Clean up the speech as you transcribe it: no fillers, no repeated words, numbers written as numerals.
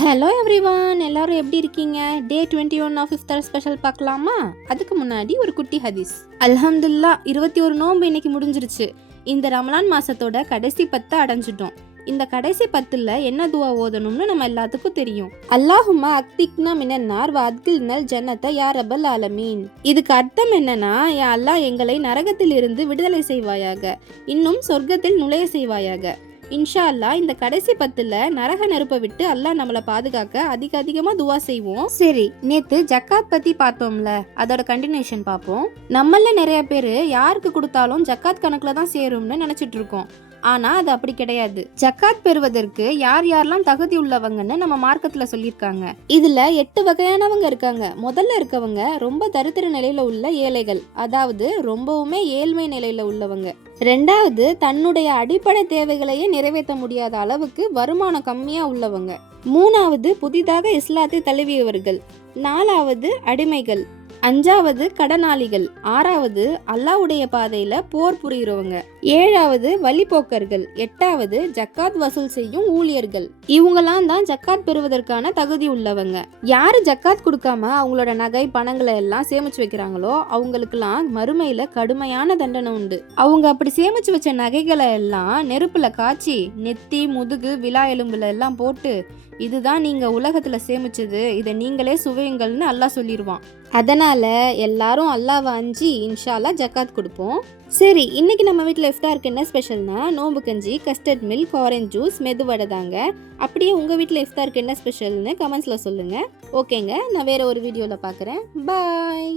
Hello everyone, எல்லாரும் எப்படி இருக்கீங்க? டே 21 ஆஃப் இஃப்தார் ஸ்பெஷல் பார்க்கலாமா? அதுக்கு முன்னாடி ஒரு குட்டி ஹதீஸ். அல்ஹம்துலில்லாஹ், 21 நோன்பு இன்னைக்கு முடிஞ்சிருச்சு. இந்த ரமலான் மாசத்தோட கடைசி 10 அடைஞ்சிட்டோம். இந்த கடைசி 10ல் என்ன துவா ஓதணும்னு நம்ம எல்லாத்துக்கும் தெரியும். அல்லாஹும்மா அக்திக்னா மினன்னார் வ அத்கில்னல் ஜன்னத யா ரப்பல் ஆலமீன். இதுக்கு அர்த்தம் என்னன்னா, யா அல்லாஹ் எங்களை நரகத்தில் இருந்து விடுதலை செய்வாயாக, இன்னும் சொர்க்கத்தில் நுழைய செய்வாயாக. இன்ஷா அல்லா இந்த கடைசி 10ல் நரக நெருப்பை விட்டு அல்லாஹ் நம்மளை பாதுகாக்க அதிகமா துவா செய்வோம். சரி, நேத்து ஜக்காத் பத்தி பார்த்தோம்ல, அதோட கண்டினியூஷன் பார்ப்போம். நம்மள நிறைய பேர் யாருக்கு கொடுத்தாலும் ஜக்காத் கணக்குல தான் சேரும்னு நினைச்சிட்டு இருக்கோம். ஆனா அது அப்படி கிடையாது. ஜக்காத் பெறுவதற்கு யார் யாரெல்லாம் தகுதி உள்ளவங்கன்னு நம்ம மார்க்கத்துல சொல்லியிருக்காங்க. இதுல 8 வகையானவங்க இருக்காங்க. முதல்ல இருக்கவங்க ரொம்ப தரித்திர நிலையில உள்ள ஏழைகள், அதாவது ரொம்பவுமே ஏழ்மை நிலையில உள்ளவங்க. ரெண்டாவது, தன்னுடைய அடிப்படை தேவைகளையே நிறைவேற்ற முடியாத அளவுக்கு வருமானம் கம்மியா உள்ளவங்க. மூணாவது, புதிதாக இஸ்லாத்தை தழுவியவர்கள். நாலாவது, அடிமைகள். அஞ்சாவது, கடனாளிகள். ஆறாவது, அல்லாஹ்வுடைய பாதையில போர் புரிகிறவங்க. ஏழாவது, வழிபோக்கர்கள். எட்டாவது, ஜக்காத் வசூல் செய்யும் ஊழியர்கள். இவங்கெல்லாம் தான் ஜக்காத் பெறுவதற்கான தகுதி உள்ளவங்க. யாரு ஜக்காத் கொடுக்காம அவங்களோட நகை பணங்களை எல்லாம் சேமிச்சு வைக்கிறாங்களோ அவங்களுக்குலாம் மறுமையில கடுமையான தண்டனை உண்டு. அவங்க அப்படி சேமிச்சு வச்ச நகைகளை எல்லாம் நெருப்புல காய்ச்சி நெத்தி முதுகு விலா எலும்புல எல்லாம் போட்டு, இதுதான் நீங்க உலகத்துல சேமிச்சது, இதை நீங்களே சுவையுங்கள்னு அல்லாஹ் சொல்லிடுவான். அதனால எல்லாரும் அல்லாஹ்வை அஞ்சி இன்ஷா அல்லாஹ் ஜக்காத் கொடுப்போம். சரி, இன்னைக்கு நம்ம வீட்டில் இஃப்தாருக்கு என்ன ஸ்பெஷல்னா, நோம்பு கஞ்சி, custard milk, orange juice, medu vada தாங்க. அப்படியே உங்கள் வீட்டில் இஃப்தாருக்கு என்ன ஸ்பெஷல்னு கமெண்ட்ஸில் சொல்லுங்கள். ஓகேங்க, நான் வேறு ஒரு வீடியோவில் பார்க்குறேன். பாய்.